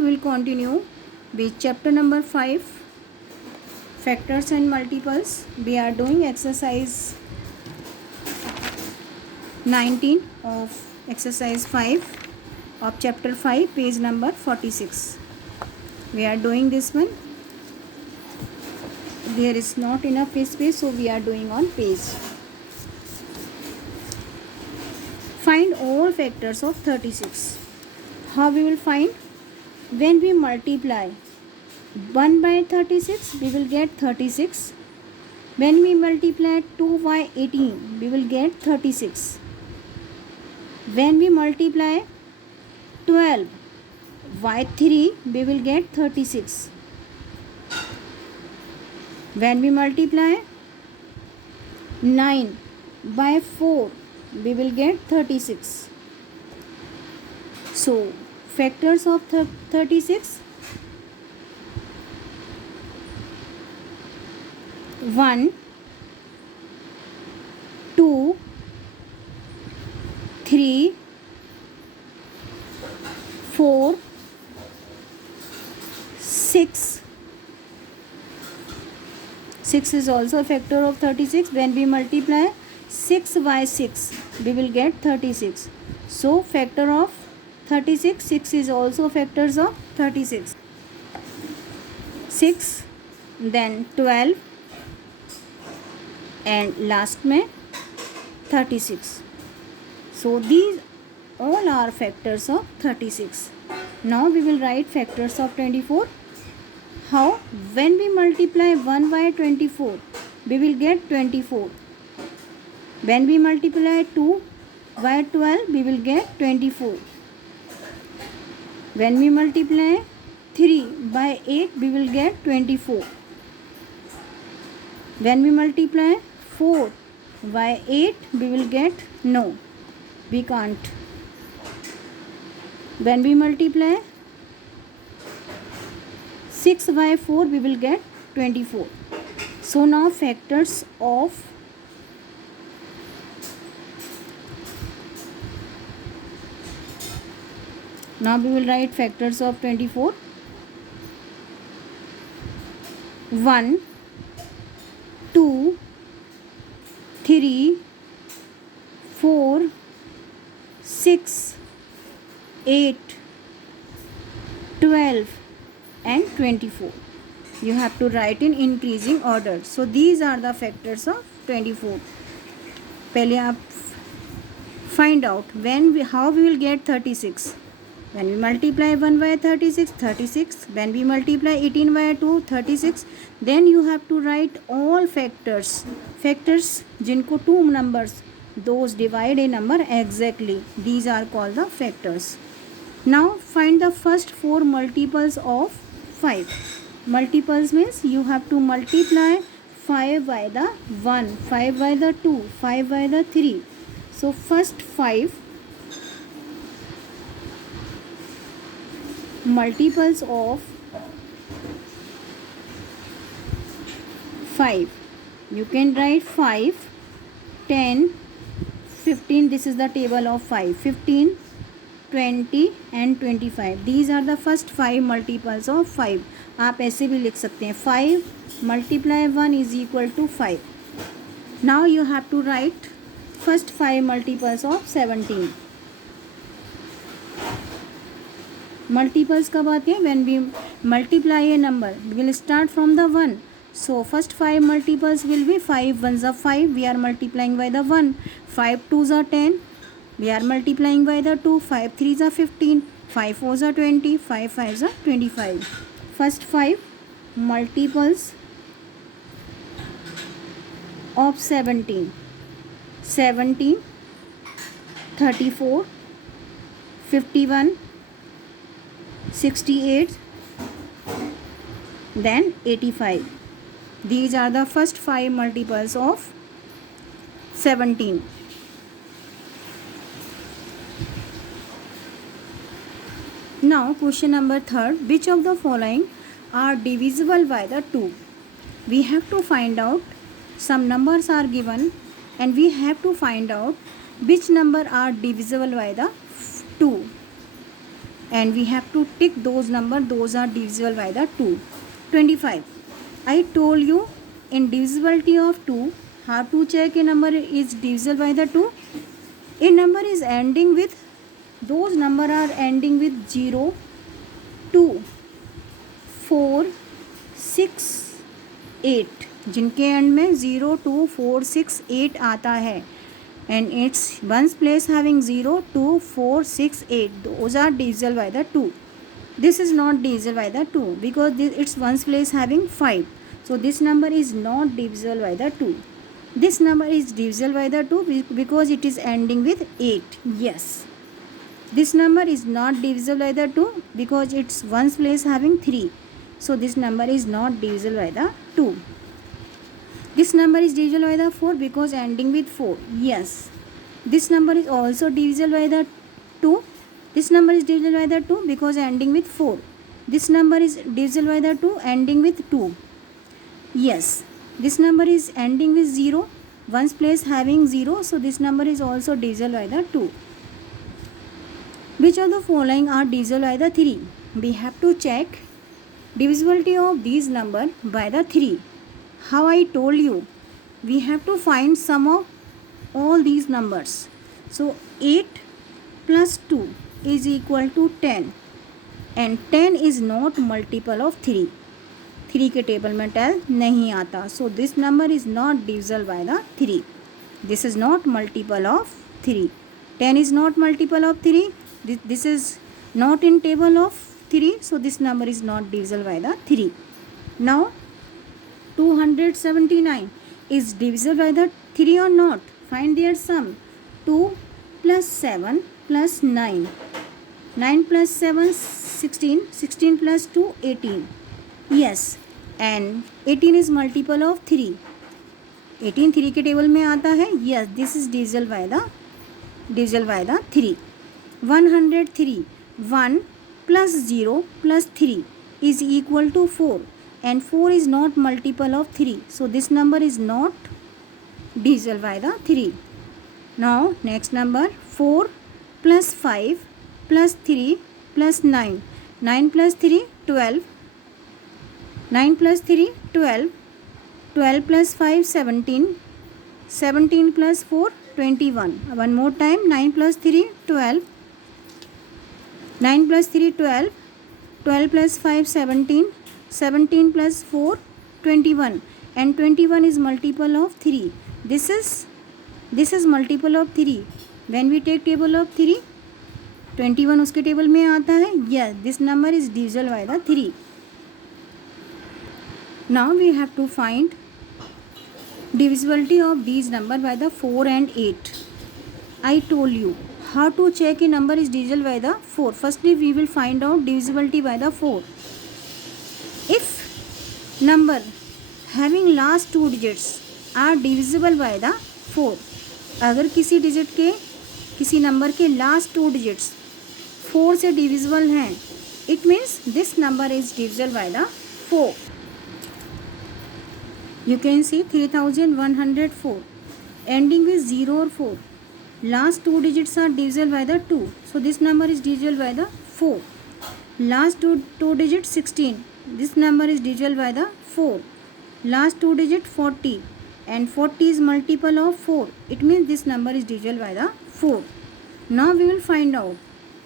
we will continue with chapter number 5, factors and multiples. We are doing exercise 19 of exercise 5 of chapter 5, page number 46. We are doing this one. There is not enough space, so we are doing on page. Find all factors of 36. How we will find? When we multiply 1 by 36, we will get 36. When we multiply 2 by 18, we will get 36. When we multiply 12 by 3, we will get 36. When we multiply 9 by 4, we will get 36. So, factors of 36: 1, 2, 3, 4, 6. 6 is also a factor of 36. When we multiply 6 by 6, we will get 36. So, factor of 36, 6 is also factors of 36. 6, then 12 and last में 36. So, these all are factors of 36. Now, we will write factors of 24. How? When we multiply 1 by 24, we will get 24. When we multiply 2 by 12, we will get 24. When we multiply 3 by 8, we will get 24. When we multiply 4 by 8, we will get no. We can't. When we multiply 6 by 4, we will get 24. So now factors of Now we will write factors of 24. 1, 2, 3, 4, 6, 8, 12 and 24. You have to write in increasing order. So these are the factors of 24. पहले आप find out how we will get 36. When we multiply 1 by 36, 36. When we multiply 18 by 2, 36. Then you have to write all factors. Factors जिनको two numbers, those divide a number exactly. These are called the factors. Now find the first four multiples of 5. Multiples means you have to multiply 5 by the 1, 5 by the 2, 5 by the 3. So first 5 multiples of 5. You can write 5, 10, 15. This is the table of 5. 15, 20 and 25. These are the first 5 multiples of 5. आप ऐसे भी लिख सकते हैं 5 multiply 1 is equal to 5. Now you have to write first 5 multiples of 17. Multiples कब आते हैं? When we multiply a number, we will start from the 1. So first 5 multiples will be 5 ones are 5. We are multiplying by the 1. 5 twos are 10. We are multiplying by the 2. 5 threes are 15. 5 fours are 20. 5 fives are 25. First 5 multiples of 17. 17, 34, 51, 68, then 85. These are the first 5 multiples of 17. Now question number 3. Which of the following are divisible by the 2? We have to find out some numbers are given and we have to find out which number are divisible by the 2. and we have to tick those numbers, those are divisible by the 2. 25. I told you in divisibility of 2, how to check a number is divisible by the 2. A number is ending with, those number are ending with 0, 2, 4, 6, 8, जिनके and में 0, 2, 4, 6, 8 आता है, and its ones place having 0, 2, 4, 6, 8, those are divisible by the 2. This is not divisible by the 2 because its ones place having 5, so this number is not divisible by the 2. This number is divisible by the 2 because it is ending with 8. Yes. This number is not divisible by the 2 because its ones place having 3, so this number is not divisible by the 2. This number is divisible by the 4 because ending with 4. Yes. This number is also divisible by the 2. This number is divisible by the 2 because ending with 4. This number is divisible by the 2 ending with 2. Yes. This number is ending with 0. Ones place having 0. So this number is also divisible by the 2. Which of the following are divisible by the 3? We have to check divisibility of these number by the 3. How I told you, we have to find sum of all these numbers. So 8 plus 2 is equal to 10, and 10 is not multiple of 3. 3 के table में 10 नहीं आता, so this number is not divisible by the 3. This is not multiple of 3. 10 is not multiple of 3. This is not in table of 3, so this number is not divisible by the 3. Now 279 is divisible by the 3 or not? Find their sum. 2 plus 7 plus 9. 9 plus 7, 16. 16 plus 2, 18. Yes. And 18 is multiple of 3. 18 3 के table में आता है. Yes, this is divisible by the 3. 103. 1 plus 0 plus 3 is equal to 4. And 4 is not multiple of 3. So this number is not divisible by the 3. Now next number, 4 plus 5 plus 3 plus 9. 9 plus 3, 12. 9 plus 3, 12. 12 plus 5, 17. 17 plus 4, 21. One more time, 9 plus 3, 12. 9 plus 3, 12. 12 plus 5, 17. 17 plus 4, 21, and 21 is multiple of 3. This is multiple of 3. When we take table of 3, 21 उसके table में आता है. Yes, this number is divisible by the 3. Now we have to find divisibility of these number by the 4 and 8. I told you how to check a number is divisible by the 4. Firstly, we will find out divisibility by the 4. If number having last 2 digits are divisible by the 4, अगर किसी number के last 2 digits 4 से divisible हैं, it means this number is divisible by the 4. You can see 3104 ending with 0 or 4. Last 2 digits are divisible by the 2. So this number is divisible by the 4. Last two digits 16. This number is divisible by the 4. Last 2 digit 40. And 40 is multiple of 4. It means this number is divisible by the 4. Now we will find out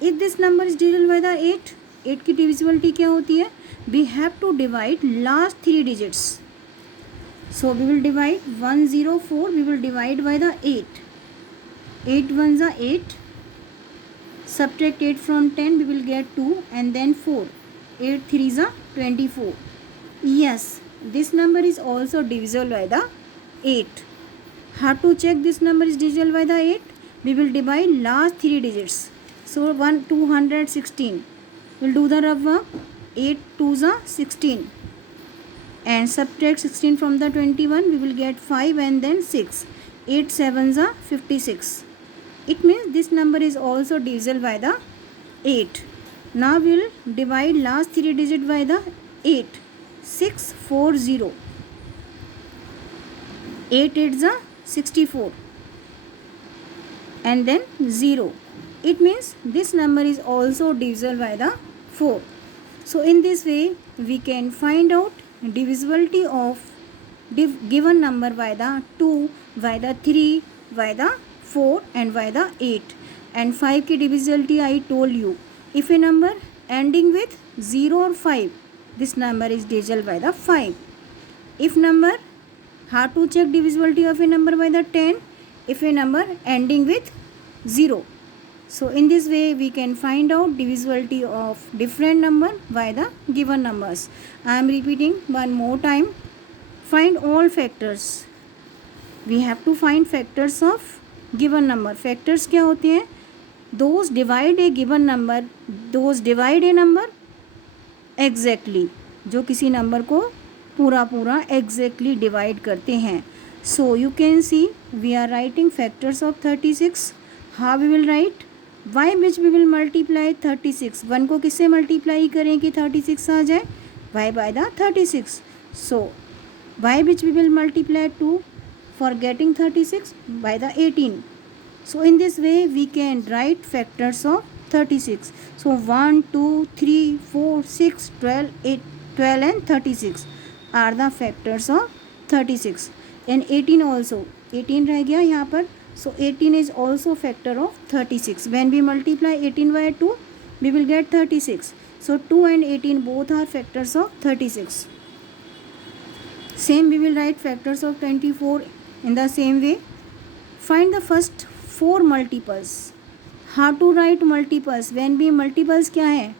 if this number is divisible by the 8. 8 की divisibility क्या होती है? We have to divide last 3 digits. So we will divide 104. We will divide by the 8. 8 ones are 8. Subtract 8 from 10. We will get 2 and then 4. 8 threes are 24. Yes, this number is also divisible by the 8. How to check this number is divisible by the 8? We will divide last 3 digits. So 216. We'll do the rough work. 8 twos are 16. And subtract 16 from the 21. We will get 5 and then 6. 8 sevens are 56. It means this number is also divisible by the 8. Now we will divide last 3 digit by the 8. 640. 8 8s are 64. And then 0. it means this number is also divisible by the 4. So in this way we can find out divisibility of given number by the 2, by the 3, by the 4 and by the 8. And 5 की divisibility I told you, if a number ending with 0 or 5, this number is divisible by the 5. If number, how to check divisibility of a number by the 10, if a number ending with 0. So in this way we can find out divisibility of different number by the given numbers. I am repeating one more time. Find all factors. We have to find factors of given number. Factors क्या होते हैं? Those divide a given number. Those divide a number exactly. जो किसी number को पूरा पूरा exactly divide करते हैं. So you can see we are writing factors of 36. How we will write? Y which we will multiply 36. 1 को किससे multiply करें कि 36 आ जाए? Y by the 36. So y which we will multiply 2 for getting 36 by the 18. So in this way we can write factors of 36. So 1, 2, 3, 4, 6, 12, 8, 12 and 36 are the factors of 36. And 18 also. 18 रह गया यहाँ पर. So 18 is also factor of 36. When we multiply 18 by 2, we will get 36. So 2 and 18 both are factors of 36. Same we will write factors of 24 in the same way. Find the first 4 multiples. How to write multiples? When we multiples क्या है?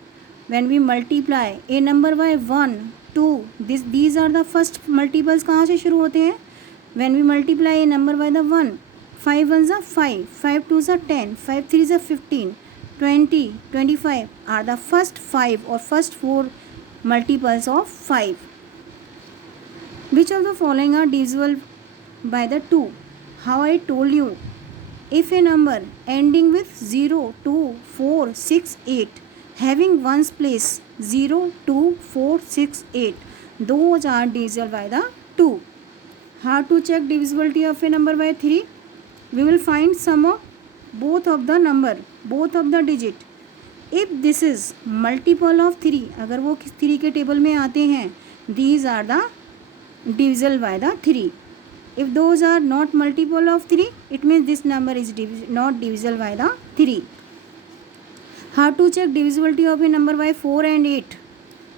When we multiply a number by 1, 2, these are the first multiples. कहाँ से शुरू होते हैं? When we multiply a number by the 1, 5 ones are 5, 5 twos are 10, 5 threes are 15, 20, 25 are the first 5 or first 4 multiples of 5. Which of the following are divisible by the 2? How I told you, if a number ending with 0, 2, 4, 6, 8 having ones place 0, 2, 4, 6, 8, those are divisible by the 2. How to check divisibility of a number by 3? We will find sum of both of the number, both of the digit. If this is multiple of 3, अगर वो 3 के table में आते हैं, these are the divisible by the 3. If those are not multiple of 3, it means this number is not divisible by the 3. How to check divisibility of a number by 4 and 8?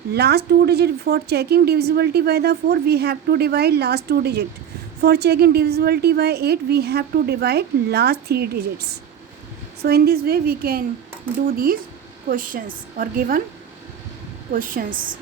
Last 2 digit. For checking divisibility by the 4, we have to divide last 2 digit. For checking divisibility by 8, we have to divide last 3 digits. So in this way we can do these questions or given questions.